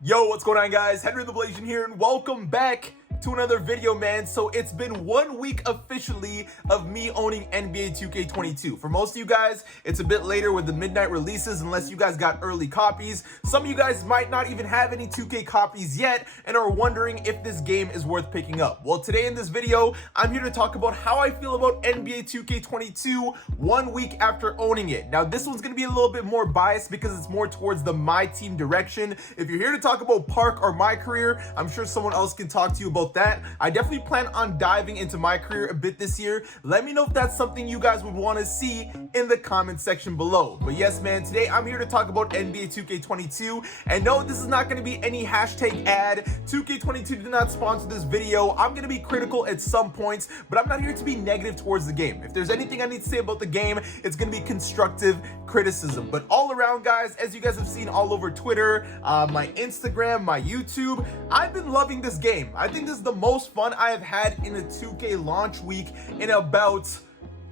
Yo, what's going on, guys? Henry the Blasian here, and welcome back to another video, man. So it's been 1 week officially of me owning NBA 2K22. For most of you guys, it's a bit later with the midnight releases unless you guys got early copies. Some of you guys might not even have any 2K copies yet and are wondering if this game is worth picking up. Well, today in this video, I'm here to talk about how I feel about NBA 2K22 1 week after owning it. Now, this one's gonna be a little bit more biased because it's more towards the MyTEAM direction. If you're here to talk about Park or my career, I'm sure someone else can talk to you about that. I definitely plan on diving into my career a bit this year. Let me know if that's something you guys would want to see in the comment section below. But yes, man, today I'm here to talk about NBA 2K22. And no, this is not going to be any hashtag ad. 2K22 did not sponsor this video. I'm going to be critical at some points, but I'm not here to be negative towards the game. If there's anything I need to say about the game, it's going to be constructive criticism. But all around, guys, as you guys have seen all over Twitter, my Instagram, my YouTube, I've been loving this game. I think this is the most fun I have had in a 2K launch week in about,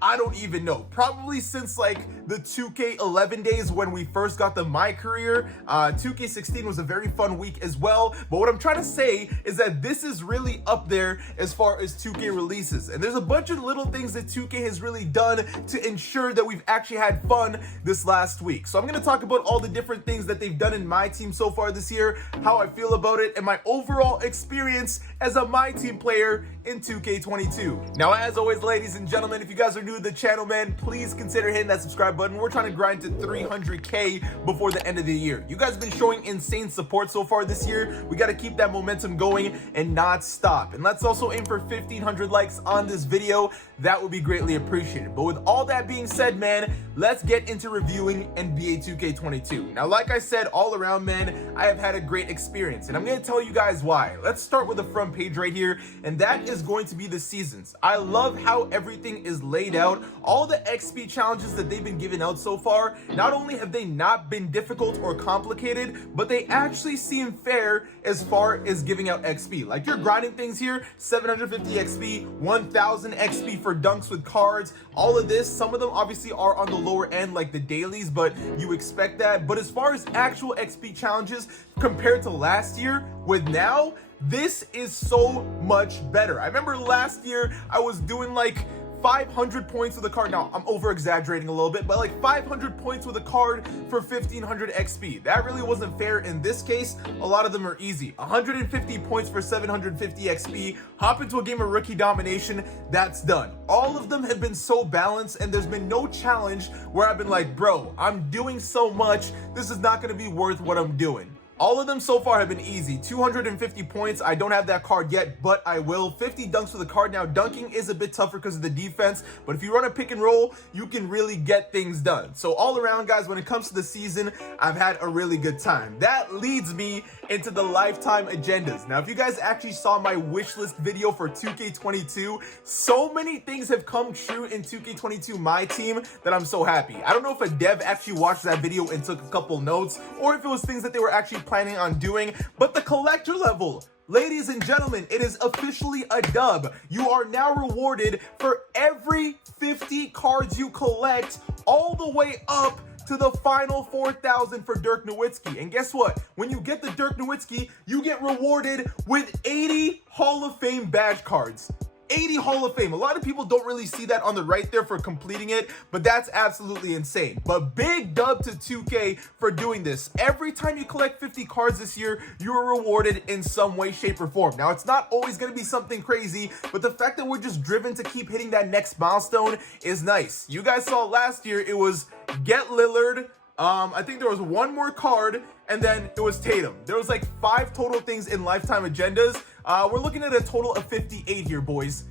I don't even know, probably since like the 2K11 days when we first got the My Career. 2K16 was a very fun week as well. But what I'm trying to say is that this is really up there as far as 2K releases. And there's a bunch of little things that 2K has really done to ensure that we've actually had fun this last week. So I'm going to talk about all the different things that they've done in MyTEAM so far this year, how I feel about it, and my overall experience as a MyTEAM player in 2K22. Now, as always, ladies and gentlemen, if you guys are new to the channel, man, please consider hitting that subscribe button. We're trying to grind to 300K before the end of the year. You guys have been showing insane support so far this year. We got to keep that momentum going and not stop. And let's also aim for 1,500 likes on this video. That would be greatly appreciated. But with all that being said, man, let's get into reviewing NBA 2K22. Now, like I said, all around, man, I have had a great experience, and I'm going to tell you guys why. Let's start with the front page right here, and that is going to be the seasons. I love how everything is laid out. All the XP challenges that they've been giving out so far, not only have they not been difficult or complicated, but they actually seem fair as far as giving out XP. Like, you're grinding things here, 750 XP, 1000 XP for dunks with cards, all of this. Some of them obviously are on the lower end, like the dailies, but you expect that. But as far as actual XP challenges compared to last year with now, this is so much better. I remember last year I was doing like 500 points with a card. Now, I'm over exaggerating a little bit, but like 500 points with a card for 1500 XP. That really wasn't fair. In this case, a lot of them are easy. 150 points for 750 XP. Hop into a game of rookie domination. That's done. All of them have been so balanced, and there's been no challenge where I've been like, bro, I'm doing so much. This is not going to be worth what I'm doing. All of them so far have been easy. 250 points. I don't have that card yet, but I will. 50 dunks with a card. Now, dunking is a bit tougher because of the defense, but if you run a pick and roll, you can really get things done. So all around, guys, when it comes to the season, I've had a really good time. That leads me into the lifetime agendas. Now, if you guys actually saw my wish list video for 2K22, so many things have come true in 2K22 MyTEAM that I'm so happy. I don't know if a dev actually watched that video and took a couple notes, or if it was things that they were actually planning on doing, but the collector level, ladies and gentlemen, it is officially a dub. You are now rewarded for every 50 cards you collect, all the way up to the final 4,000 for Dirk Nowitzki. And guess what? When you get the Dirk Nowitzki, you get rewarded with 80 Hall of Fame badge cards. 80 Hall of Fame. A lot of people don't really see that on the right there for completing it, but that's absolutely insane. But big dub to 2K for doing this. Every time you collect 50 cards this year, you are rewarded in some way, shape, or form. Now, it's not always going to be something crazy, but the fact that we're just driven to keep hitting that next milestone is nice. You guys saw last year, it was get Lillard. I think there was one more card, and then it was Tatum. There was like 5 total things in lifetime agendas. We're looking at a total of 58 here, boys.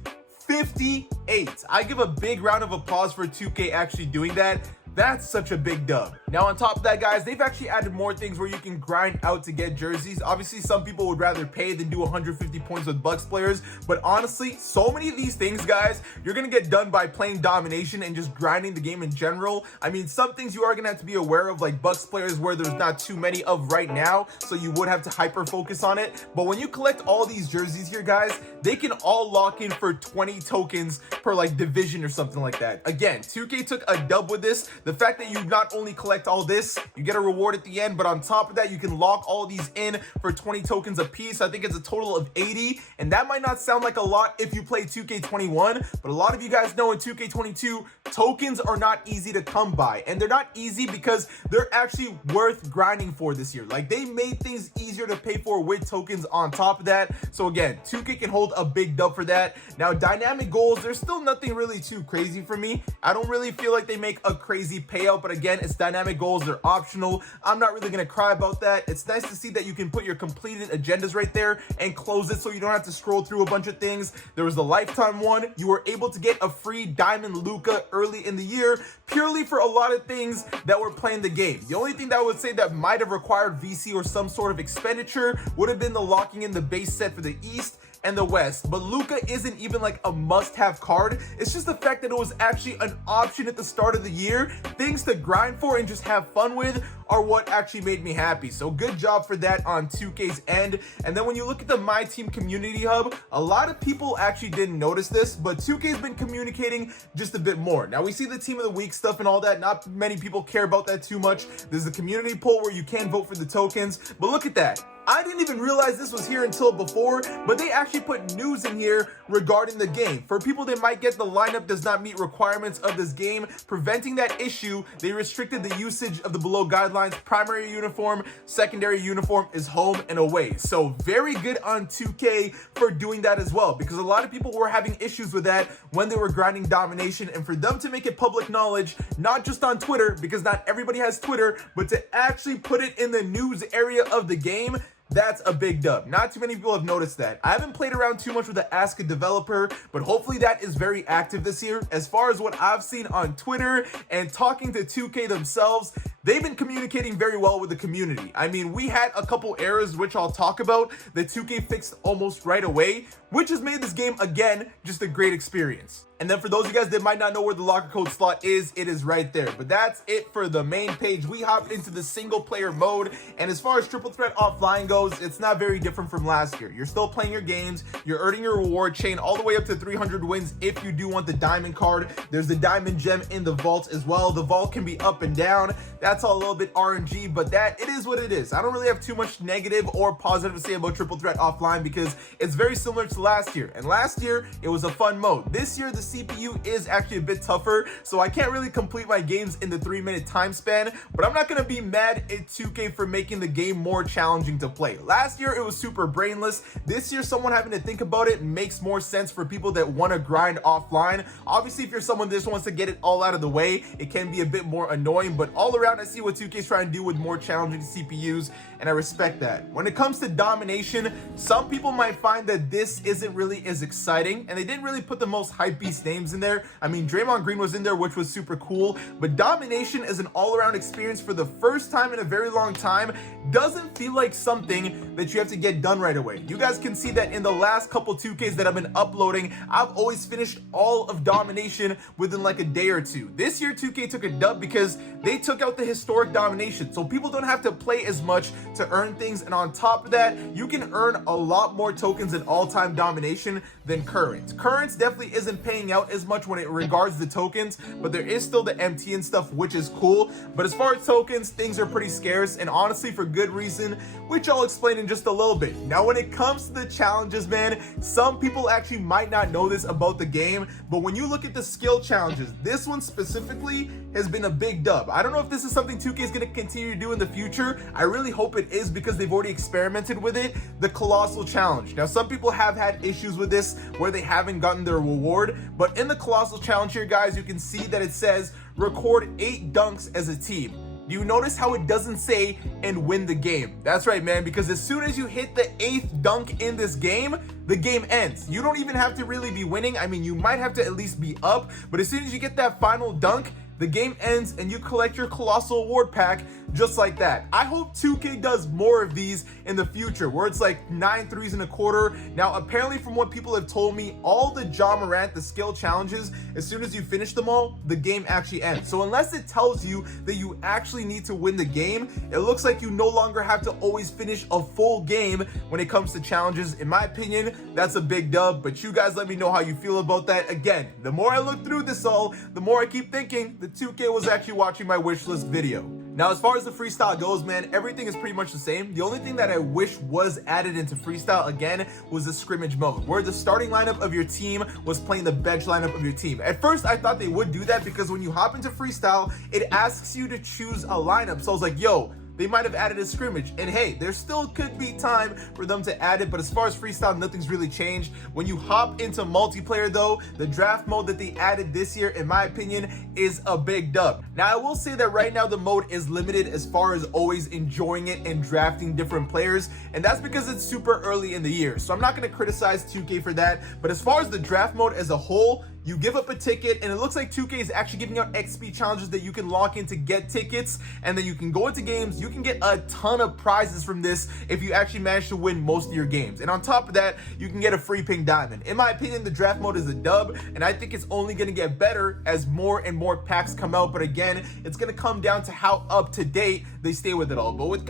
58. I give a big round of applause for 2K actually doing that. That's such a big dub. Now, on top of that, guys, they've actually added more things where you can grind out to get jerseys. Obviously, some people would rather pay than do 150 points with Bucks players, but honestly, so many of these things, guys, you're gonna get done by playing domination and just grinding the game in general. I mean, some things you are gonna have to be aware of, like Bucks players where there's not too many of right now, so you would have to hyper focus on it. But when you collect all these jerseys here, guys, they can all lock in for 20 tokens per like division or something like that. Again, 2K took a dub with this. The fact that you not only collect all this, you get a reward at the end, but on top of that, you can lock all these in for 20 tokens a piece. I think it's a total of 80, and that might not sound like a lot if you play 2K21, but a lot of you guys know in 2K22, tokens are not easy to come by, and they're not easy because they're actually worth grinding for this year. Like, they made things easier to pay for with tokens on top of that. So again, 2K can hold a big dub for that. Now, dynamic goals, there's still nothing really too crazy for me. I don't really feel like they make a crazy payout, but again, it's dynamic goals, they're optional. I'm not really gonna cry about that. It's nice to see that you can put your completed agendas right there and close it so you don't have to scroll through a bunch of things. There was the lifetime one. You were able to get a free diamond Luka early in the year, purely for a lot of things that were playing the game. The only thing that I would say that might have required VC or some sort of expenditure would have been the locking in the base set for the East and the West, but Luka isn't even like a must-have card. It's just the fact that it was actually an option at the start of the year. Things to grind for and just have fun with are what actually made me happy. So good job for that on 2K's end. And then when you look at the MyTEAM community hub, a lot of people actually didn't notice this, but 2K's been communicating just a bit more. Now we see the team of the week stuff and all that. Not many people care about that too much. There's a community poll where you can vote for the tokens, but look at that. I didn't even realize this was here until before, but they actually put news in here regarding the game. For people that might get the lineup does not meet requirements of this game, preventing that issue, they restricted the usage of the below guidelines. Primary uniform, secondary uniform is home and away. So very good on 2K for doing that as well, because a lot of people were having issues with that when they were grinding Domination, and for them to make it public knowledge, not just on Twitter, because not everybody has Twitter, but to actually put it in the news area of the game, that's a big dub. Not too many people have noticed that. I haven't played around too much with the Ask a Developer, but hopefully that is very active this year. As far as what I've seen on Twitter and talking to 2K themselves, they've been communicating very well with the community. I mean, we had a couple errors, which I'll talk about, that 2K fixed almost right away, which has made this game, again, just a great experience. And then for those of you guys that might not know where the locker code slot is, it is right there. But that's it for the main page. We hopped into the single player mode. And as far as Triple Threat Offline goes, it's not very different from last year. You're still playing your games. You're earning your reward chain all the way up to 300 wins if you do want the diamond card. There's the diamond gem in the vault as well. The vault can be up and down. That's all a little bit RNG, but that it is what it is. I don't really have too much negative or positive to say about Triple Threat Offline because it's very similar to last year. And last year, it was a fun mode. This year, the CPU is actually a bit tougher, so I can't really complete my games in the 3-minute time span, but I'm not going to be mad at 2K for making the game more challenging to play. Last year, it was super brainless. This year, someone having to think about it makes more sense for people that want to grind offline. Obviously, if you're someone that just wants to get it all out of the way, it can be a bit more annoying, but all around, I see what 2K is trying to do with more challenging CPUs, and I respect that. When it comes to Domination, some people might find that this isn't really as exciting, and they didn't really put the most hype beast names in there. I mean, Draymond Green was in there, which was super cool, but Domination is an all-around experience for the first time in a very long time. Doesn't feel like something that you have to get done right away. You guys can see that in the last couple 2Ks that I've been uploading, I've always finished all of Domination within like a day or two. This year, 2K took a dub because they took out the historic Domination, so people don't have to play as much to earn things, and on top of that, you can earn a lot more tokens in all-time Domination than Current. Current definitely isn't paying out as much when it regards the tokens, but there is still the MT and stuff, which is cool. But as far as tokens, things are pretty scarce, and honestly for good reason, which I'll explain in just a little bit. Now when it comes to the challenges, man, some people actually might not know this about the game, but when you look at the skill challenges, this one specifically has been a big dub. I don't know if this is something 2K is going to continue to do in the future. I really hope it is because they've already experimented with it. The Colossal Challenge. Now some people have had issues with this where they haven't gotten their reward, but in the Colossal Challenge here, guys, you can see that it says record 8 dunks as a team. Do you notice how it doesn't say and win the game? That's right, man, because as soon as you hit the 8th dunk in this game, the game ends. You don't even have to really be winning. I mean, you might have to at least be up, but as soon as you get that final dunk, the game ends and you collect your Colossal Award pack just like that. I hope 2K does more of these in the future, where it's like 9 threes and a quarter. Now, apparently from what people have told me, all the Ja Morant, the skill challenges, as soon as you finish them all, the game actually ends. So unless it tells you that you actually need to win the game, it looks like you no longer have to always finish a full game when it comes to challenges. In my opinion, that's a big dub, but you guys let me know how you feel about that. Again, the more I look through this all, the more I keep thinking the 2K was actually watching my wishlist video. Now, as far as the freestyle goes, man, everything is pretty much the same. The only thing that I wish was added into freestyle again was the scrimmage mode, where the starting lineup of your team was playing the bench lineup of your team. At first, I thought they would do that because when you hop into freestyle, it asks you to choose a lineup. So I was like, yo, they might have added a scrimmage, and hey, there still could be time for them to add it, but as far as freestyle, nothing's really changed. When you hop into multiplayer though, the draft mode that they added this year, in my opinion, is a big dub. Now, I will say that right now the mode is limited as far as always enjoying it and drafting different players, and that's because it's super early in the year, so I'm not going to criticize 2K for that. But as far as the draft mode as a whole, you give up a ticket, and it looks like 2K is actually giving out XP challenges that you can lock in to get tickets, and then you can go into games. You can get a ton of prizes from this if you actually manage to win most of your games. And on top of that, you can get a free pink diamond. In my opinion, the draft mode is a dub, and I think it's only going to get better as more and more packs come out. But again, it's going to come down to how up to date they stay with it all. But with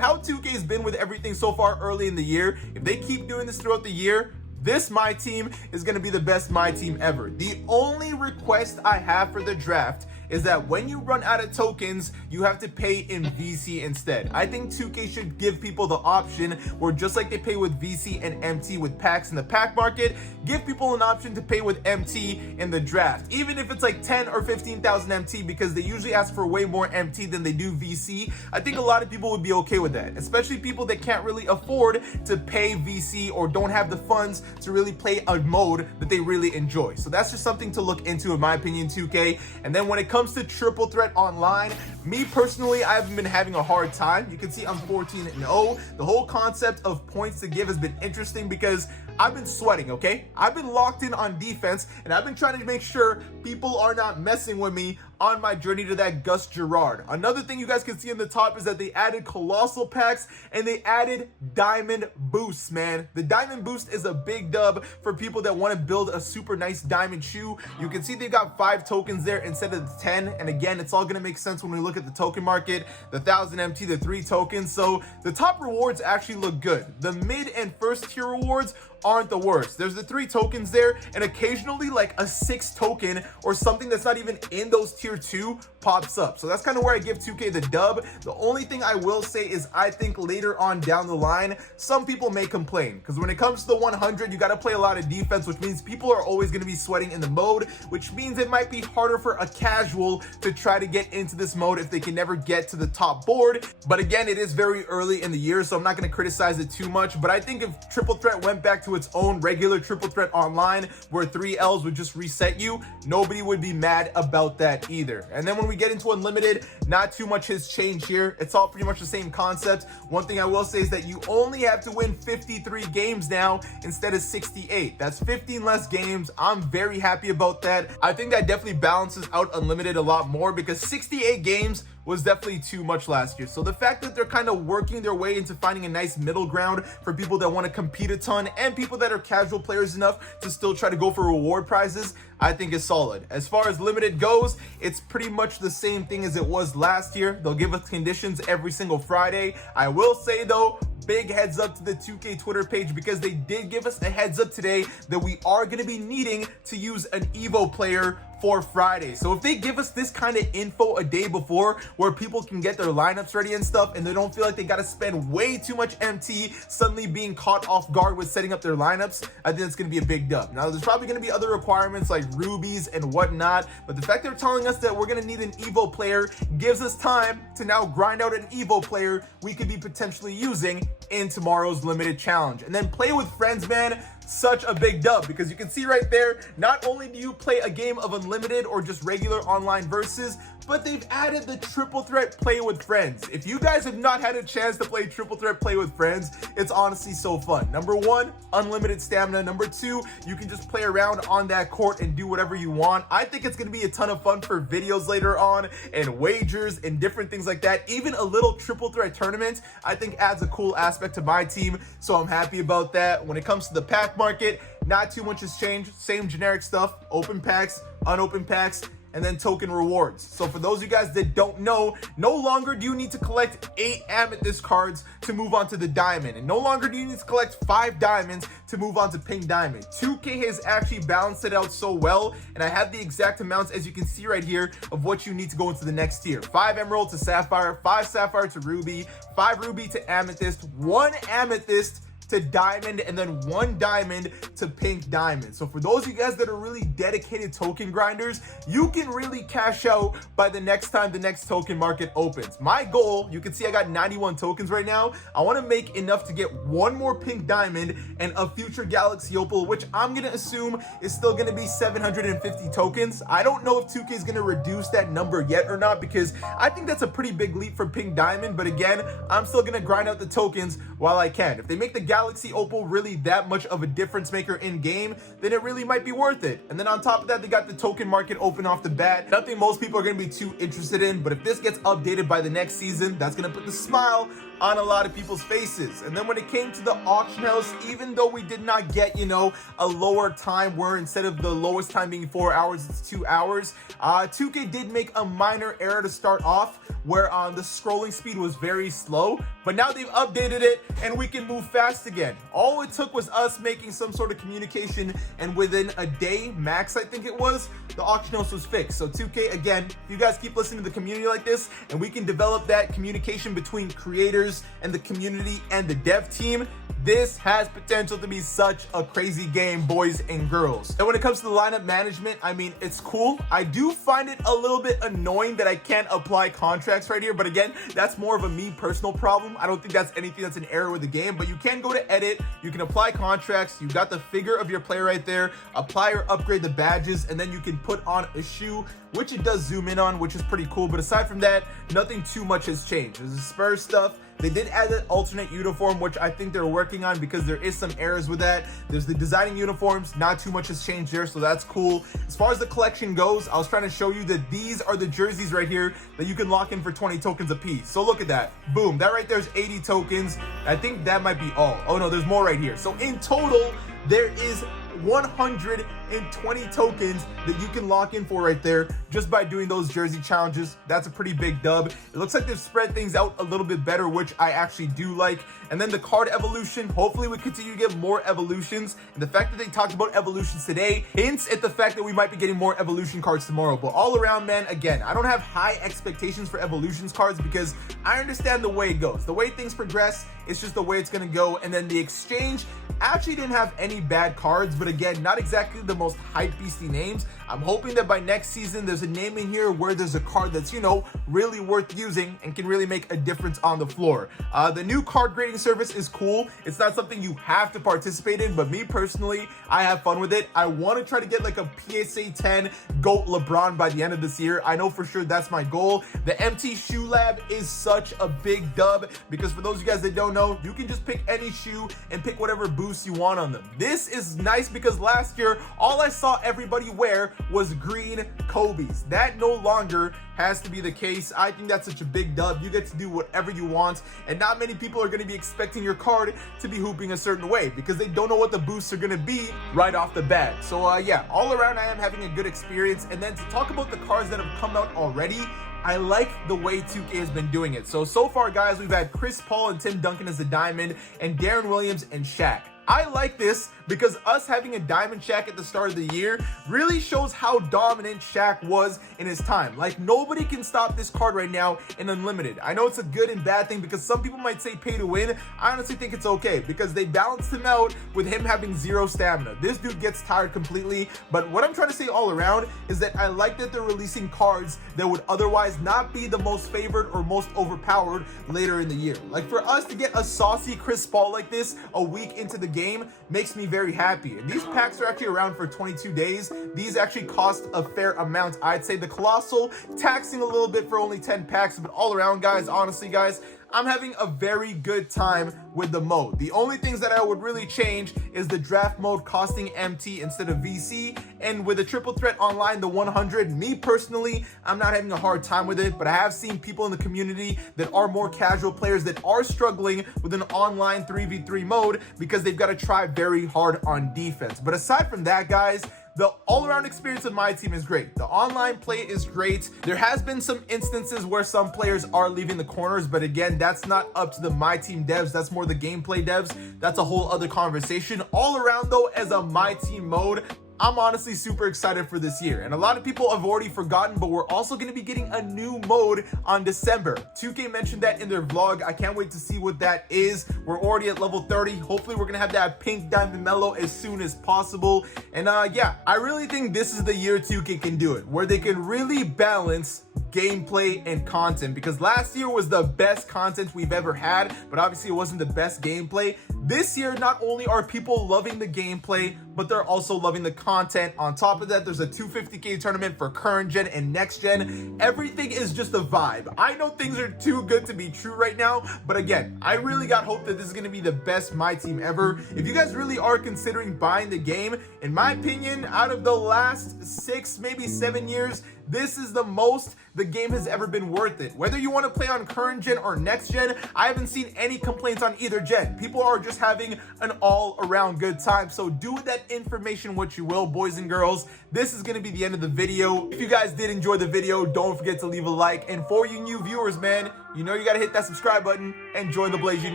how 2K has been with everything so far early in the year, if they keep doing this throughout the year, this My Team is going to be the best My Team ever. The only request I have for the draft is that when you run out of tokens, you have to pay in VC instead. I think 2K should give people the option where, just like they pay with VC and MT with packs in the pack market, give people an option to pay with MT in the draft. Even if it's like 10 or 15,000 MT, because they usually ask for way more MT than they do VC. I think a lot of people would be okay with that, especially people that can't really afford to pay VC or don't have the funds to really play a mode that they really enjoy. So that's just something to look into, in my opinion, 2K. And then when it comes to triple threat online, me personally, I haven't been having a hard time. You can see I'm 14-0. The whole concept of points to give has been interesting because I've been sweating, okay? I've been locked in on defense, and I've been trying to make sure people are not messing with me on my journey to that Gus Gerard. Another thing you guys can see in the top is that they added colossal packs and they added diamond boosts, man. The diamond boost is a big dub for people that want to build a super nice diamond shoe. You can see they got 5 tokens there instead of the 10. And again, it's all going to make sense when we look at the token market, the 1,000 MT, the 3 tokens. So the top rewards actually look good. The mid and first tier rewards aren't the worst. There's the 3 tokens there, and occasionally like a 6 token or something that's not even in those tier 2 pops up. So that's kind of where I give 2K the dub. The only thing I will say is I think later on down the line, some people may complain, because when it comes to the 100, you got to play a lot of defense, which means people are always going to be sweating in the mode, which means it might be harder for a casual to try to get into this mode if they can never get to the top board. But again, it is very early in the year, so I'm not going to criticize it too much. But I think if triple threat went back to its own regular triple threat online, where 3 Ls would just reset you, nobody would be mad about that either. And then when we get into unlimited, not too much has changed here. It's all pretty much the same concept. One thing I will say is that you only have to win 53 games now instead of 68. That's 15 less games. I'm very happy about that. I think that definitely balances out unlimited a lot more, because 68 games was definitely too much last year. So the fact that they're kind of working their way into finding a nice middle ground for people that want to compete a ton and people that are casual players enough to still try to go for reward prizes, I think is solid. As far as limited goes, it's pretty much the same thing as it was last year. They'll give us conditions every single Friday. I will say though, big heads up to the 2K Twitter page, because they did give us a heads up today that we are going to be needing to use an Evo player for Friday. So if they give us this kind of info a day before, where people can get their lineups ready and stuff, and they don't feel like they got to spend way too much MT suddenly being caught off guard with setting up their lineups, I think it's going to be a big dub. Now, there's probably going to be other requirements like rubies and whatnot, but the fact they're telling us that we're going to need an Evo player gives us time to now grind out an Evo player we could be potentially using in tomorrow's limited challenge. And then play with friends, man. Such a big dub, because you can see right there, not only do you play a game of unlimited or just regular online versus, but they've added the triple threat play with friends. If you guys have not had a chance to play triple threat play with friends, it's honestly so fun. Number one, unlimited stamina. Number two, you can just play around on that court and do whatever you want. I think it's going to be a ton of fun for videos later on and wagers and different things like that. Even a little triple threat tournament, I think adds a cool aspect to my team, so I'm happy about that. When it comes to the pack market, not too much has changed. Same generic stuff, open packs, unopened packs, and then token rewards. So for those of you guys that don't know, no longer do you need to collect 8 amethyst cards to move on to the diamond, and no longer do you need to collect 5 diamonds to move on to pink diamond. 2K has actually balanced it out so well, and I have the exact amounts, as you can see right here, of what you need to go into the next tier. 5 emerald to sapphire, 5 sapphire to ruby, 5 ruby to amethyst, 1 amethyst to diamond, and then 1 diamond to pink diamond. So for those of you guys that are really dedicated token grinders, you can really cash out by the next time the next token market opens. My goal, you can see I got 91 tokens right now. I want to make enough to get 1 more pink diamond and a future galaxy opal, which I'm gonna assume is still gonna be 750 tokens. I don't know if 2K is gonna reduce that number yet or not, because I think that's a pretty big leap for pink diamond. But again, I'm still gonna grind out the tokens while I can. If they make the Galaxy Opal really that much of a difference maker in game, then it really might be worth it. And then on top of that, they got the token market open off the bat. Nothing most people are going to be too interested in, but if this gets updated by the next season, that's going to put the smile on a lot of people's faces. And then when it came to the auction house, even though we did not get, you know, a lower time where instead of the lowest time being 4 hours, it's 2 hours, 2K did make a minor error to start off where the scrolling speed was very slow, but now they've updated it and we can move fast again. All it took was us making some sort of communication, and within a day max, I think it was, the auction house was fixed. So 2K, again, if you guys keep listening to the community like this and we can develop that communication between creators and the community and the dev team, this has potential to be such a crazy game, boys and girls. And when it comes to the lineup management, I mean, it's cool. I do find it a little bit annoying that I can't apply contracts right here, but again, that's more of a me personal problem. I don't think that's anything that's an error with the game, but you can go to edit, you can apply contracts, you got the figure of your player right there, apply or upgrade the badges, and then you can put on a shoe, which it does zoom in on, which is pretty cool. But aside from that, nothing too much has changed. There's the Spurs stuff. They did add an alternate uniform, which I think they're working on because there is some errors with that. There's the designing uniforms, not too much has changed there, so that's cool. As far as the collection goes, I was trying to show you that these are the jerseys right here that you can lock in for 20 tokens a piece. So look at that, boom, that right there is 80 tokens. I think that might be all. Oh no, there's more right here. So in total, there is 120 tokens that you can lock in for right there just by doing those jersey challenges. That's a pretty big dub. It looks like they've spread things out a little bit better, which I actually do like. And then the card evolution, hopefully we continue to get more evolutions. And the fact that they talked about evolutions today hints at the fact that we might be getting more evolution cards tomorrow. But all around, man, again, I don't have high expectations for evolutions cards because I understand the way it goes. The way things progress, it's just the way it's going to go. And then the exchange actually didn't have any bad cards, but again, not exactly the most hype beastie names. I'm hoping that by next season, there's a name in here where there's a card that's, you know, really worth using and can really make a difference on the floor. The new card grading service is cool. It's not something you have to participate in, but me personally, I have fun with it. I want to try to get like a PSA 10 GOAT LeBron by the end of this year. I know for sure that's my goal. The MT Shoe Lab is such a big dub because for those of you guys that don't know, you can just pick any shoe and pick whatever boosts you want on them. This is nice because last year, all I saw everybody wear was green Kobe's. That no longer has to be the case. I think that's such a big dub. You get to do whatever you want, and not many people are going to be expecting your card to be hooping a certain way because they don't know what the boosts are going to be right off the bat. So yeah, all around I am having a good experience. And then to talk about the cards that have come out already, I like the way 2K has been doing it. So far, guys, we've had Chris Paul and Tim Duncan as the diamond, and Darren Williams and Shaq. I like this because us having a diamond Shaq at the start of the year really shows how dominant Shaq was in his time. Like, nobody can stop this card right now in Unlimited. I know it's a good and bad thing because some people might say pay to win. I honestly think it's okay because they balanced him out with him having 0 stamina. This dude gets tired completely, but what I'm trying to say all around is that I like that they're releasing cards that would otherwise not be the most favored or most overpowered later in the year. Like, for us to get a saucy Chris Paul like this a week into the game makes me very happy. And these packs are actually around for 22 days. These actually cost a fair amount. I'd say the Colossal taxing a little bit for only 10 packs, but all around, guys, honestly, guys, I'm having a very good time with the mode. The only things that I would really change is the draft mode costing MT instead of VC, and with the triple threat online, the 100, me personally, I'm not having a hard time with it, but I have seen people in the community that are more casual players that are struggling with an online 3v3 mode because they've got to try very hard on defense. But aside from that, guys, the all-around experience of my team is great. The online play is great. There has been some instances where some players are leaving the corners, but again, that's not up to the my team devs. That's more the gameplay devs. That's a whole other conversation. All around though, as a my team mode, I'm honestly super excited for this year. And a lot of people have already forgotten, but we're also going to be getting a new mode on December. 2K mentioned that in their vlog. I can't wait to see what that is. We're already at level 30. Hopefully we're going to have that pink diamond mellow as soon as possible. And yeah, I really think this is the year 2K can do it, where they can really balance gameplay and content, because last year was the best content we've ever had, but obviously it wasn't the best gameplay. This year, not only are people loving the gameplay, but they're also loving the content. On top of that, there's a 250k tournament for current gen and next gen. Everything is just a vibe. I know things are too good to be true right now, but again, I really got hope that this is going to be the best my team ever. If you guys really are considering buying the game, in my opinion, out of the last 6, maybe 7 years, this is the most the game has ever been worth it. Whether you want to play on current gen or next gen, I haven't seen any complaints on either gen. People are just having an all-around good time. So do with that information what you will, boys and girls. This is going to be the end of the video. If you guys did enjoy the video, don't forget to leave a like. And for you new viewers, man, you know you got to hit that subscribe button and join the Blazing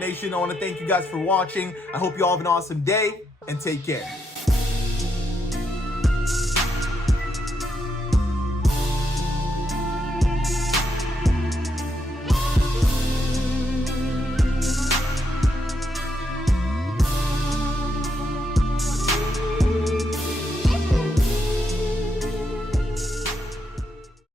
Nation. I want to thank you guys for watching. I hope you all have an awesome day and take care.